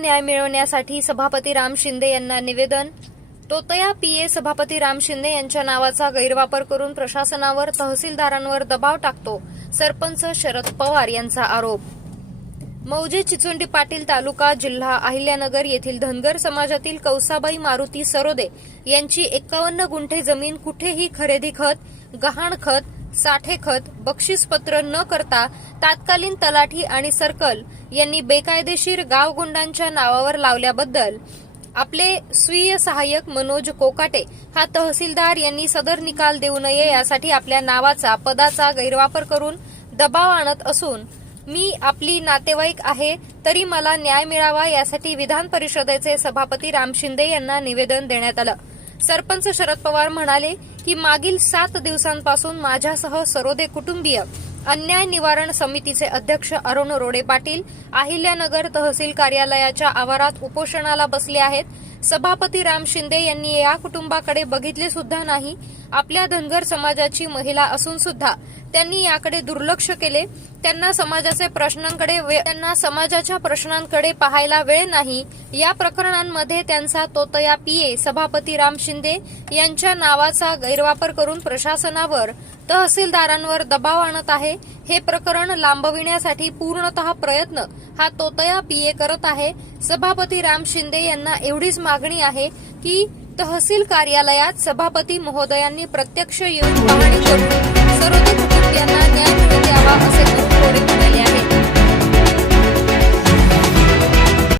न्याय मिळवण्यासाठी सभापती राम शिंदे यांना निवेदन. तोतया पीए सभापती राम शिंदे यांच्या नावाचा गैरवापर करून प्रशासनावर तहसीलदारांवर दबाव टाकतो सरपंच शरद पवार यांचा आरोप. मौजे चिचोंडी पाटील तालुका जिल्हा अहिल्यानगर येथील धनगर समाजातील कौसाबाई मारुती सरोदे यांची एक्कावन्न गुंठे जमीन कुठेही खरेदी खत गहाण खत साठे खत बक्षीसपत्र न करता तात्कालीन तलाठी आणि सर्कल यांनी बेकायदेशीर गावगुंडांच्या नावावर लावल्याबद्दल आपले स्वीय सहाय्यक मनोज कोकाटे हा तहसीलदार यांनी सदर निकाल देऊ नये यासाठी आपल्या नावाचा पदाचा गैरवापर करून दबाव आणत असून मी आपली नातेवाईक आहे तरी मला न्याय मिळावा यासाठी विधान परिषदेचे सभापती राम शिंदे यांना निवेदन देण्यात आलं. सरपंच शरद पवार म्हणाले की मागील सात दिवसांपासून माझ्यासह सरोदे कुटुंबीय अन्याय निवारण समितीचे अध्यक्ष अरुण रोडे पाटील अहिल्यानगर तहसील कार्यालयाच्या आवारात उपोषणाला बसले आहेत. सभापती राम शिंदे यांनी या कुटुंबाकडे बघितले सुद्धा नाही. आपल्या धनगर समाजाची महिला असून सुद्धा त्यांनी याकडे दुर्लक्ष केले. त्यांना समाजाचे प्रश्नांकडे वे- त्यांना समाजाच्या प्रश्नांकडे पाहायला वेळ नाही. या प्रकरणांमध्ये त्यांचा तोतया पीए सभापती राम शिंदे यांच्या नावाचा गैरवापर करून प्रशासनावर तहसीलदारांवर दबाव आणत आहे. हे प्रकरण लांबविण्यासाठी पूर्णतः प्रयत्न हा तोतया पीए करत आहे. सभापती राम शिंदे यांना एवढीच मागणी आहे की तहसील कार्यालयात सभापती महोदयांनी प्रत्यक्ष येऊन पाहणी करून